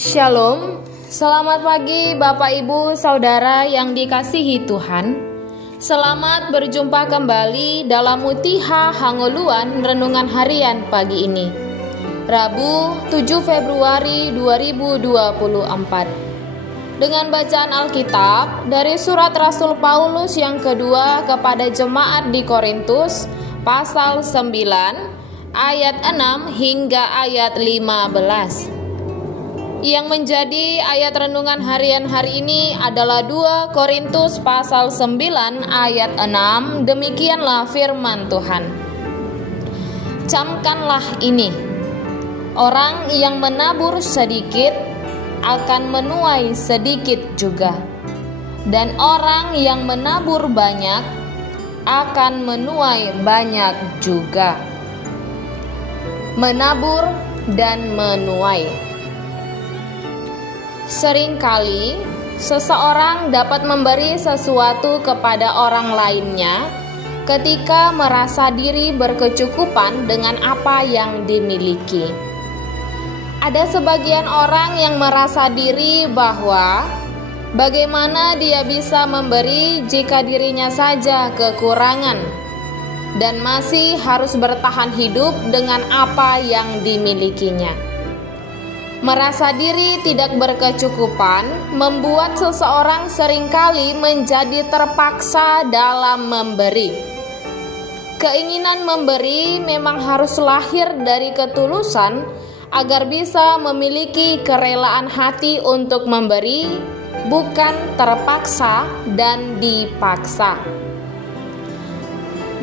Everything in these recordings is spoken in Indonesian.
Shalom, selamat pagi Bapak Ibu Saudara yang dikasihi Tuhan. Selamat berjumpa kembali dalam Mutiha Hangoluan Renungan Harian pagi ini, Rabu 7 Februari 2024. Dengan bacaan Alkitab dari surat Rasul Paulus yang kedua kepada jemaat di Korintus, pasal 9, ayat 6 hingga ayat 15. Yang menjadi ayat renungan harian hari ini adalah 2 Korintus pasal 9 ayat 6. Demikianlah firman Tuhan. Camkanlah ini, orang yang menabur sedikit akan menuai sedikit juga, dan orang yang menabur banyak akan menuai banyak juga. Menabur dan menuai. Seringkali seseorang dapat memberi sesuatu kepada orang lainnya ketika merasa diri berkecukupan dengan apa yang dimiliki. Ada sebagian orang yang merasa diri bahwa bagaimana dia bisa memberi jika dirinya saja kekurangan dan masih harus bertahan hidup dengan apa yang dimilikinya. Merasa diri tidak berkecukupan membuat seseorang seringkali menjadi terpaksa dalam memberi. Keinginan memberi memang harus lahir dari ketulusan agar bisa memiliki kerelaan hati untuk memberi, bukan terpaksa dan dipaksa.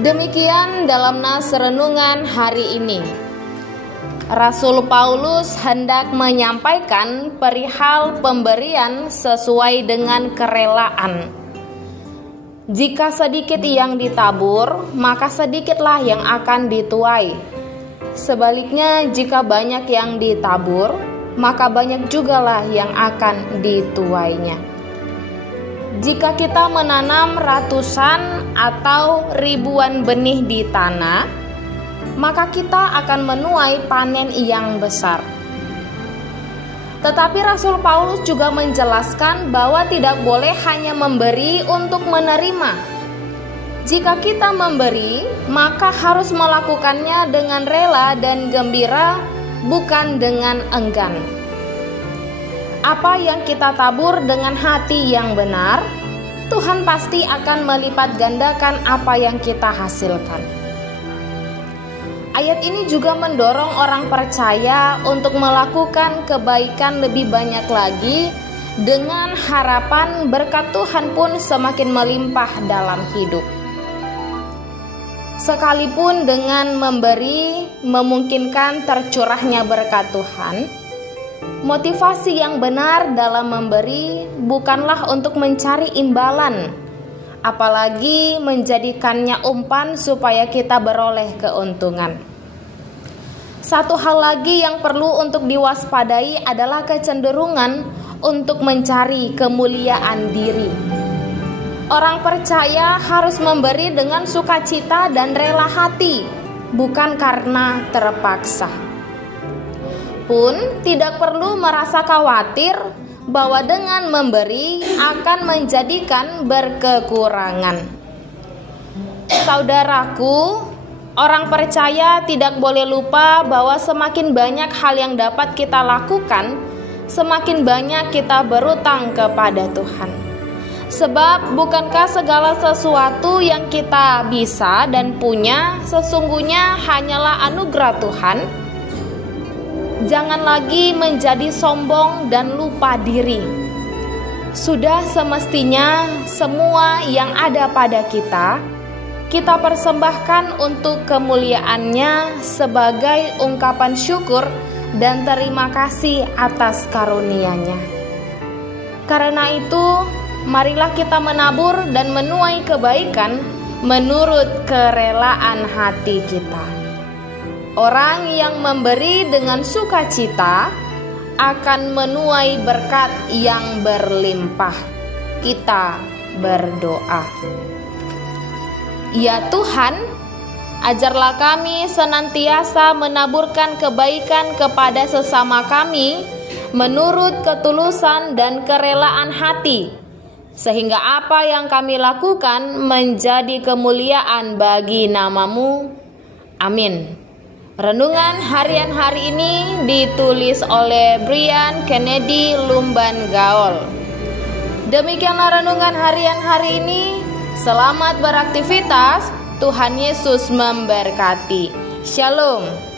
Demikian dalam nas renungan hari ini. Rasul Paulus hendak menyampaikan perihal pemberian sesuai dengan kerelaan. Jika sedikit yang ditabur, maka sedikitlah yang akan dituai. Sebaliknya, jika banyak yang ditabur, maka banyak jugalah yang akan dituainya. Jika kita menanam ratusan atau ribuan benih di tanah, maka kita akan menuai panen yang besar. Tetapi Rasul Paulus juga menjelaskan bahwa tidak boleh hanya memberi untuk menerima. Jika kita memberi, maka harus melakukannya dengan rela dan gembira, bukan dengan enggan. Apa yang kita tabur dengan hati yang benar, Tuhan pasti akan melipat gandakan apa yang kita hasilkan. Ayat ini juga mendorong orang percaya untuk melakukan kebaikan lebih banyak lagi dengan harapan berkat Tuhan pun semakin melimpah dalam hidup. Sekalipun dengan memberi memungkinkan tercurahnya berkat Tuhan, motivasi yang benar dalam memberi bukanlah untuk mencari imbalan, apalagi menjadikannya umpan supaya kita beroleh keuntungan. Satu hal lagi yang perlu untuk diwaspadai adalah kecenderungan untuk mencari kemuliaan diri. Orang percaya harus memberi dengan sukacita dan rela hati, bukan karena terpaksa. Pun tidak perlu merasa khawatir bahwa dengan memberi akan menjadikan berkekurangan. Saudaraku, orang percaya tidak boleh lupa bahwa semakin banyak hal yang dapat kita lakukan, semakin banyak kita berutang kepada Tuhan. Sebab bukankah segala sesuatu yang kita bisa dan punya sesungguhnya hanyalah anugerah Tuhan? Jangan lagi menjadi sombong dan lupa diri. Sudah semestinya semua yang ada pada kita persembahkan untuk kemuliaannya sebagai ungkapan syukur dan terima kasih atas karunia-Nya. Karena itu, marilah kita menabur dan menuai kebaikan menurut kerelaan hati kita. Orang yang memberi dengan sukacita akan menuai berkat yang berlimpah. Kita berdoa. Ya Tuhan, ajarlah kami senantiasa menaburkan kebaikan kepada sesama kami menurut ketulusan dan kerelaan hati, sehingga apa yang kami lakukan menjadi kemuliaan bagi nama-Mu. Amin. Renungan harian hari ini ditulis oleh Brian Kennedy Lumban Gaol. Demikianlah renungan harian hari ini. Selamat beraktivitas. Tuhan Yesus memberkati. Shalom.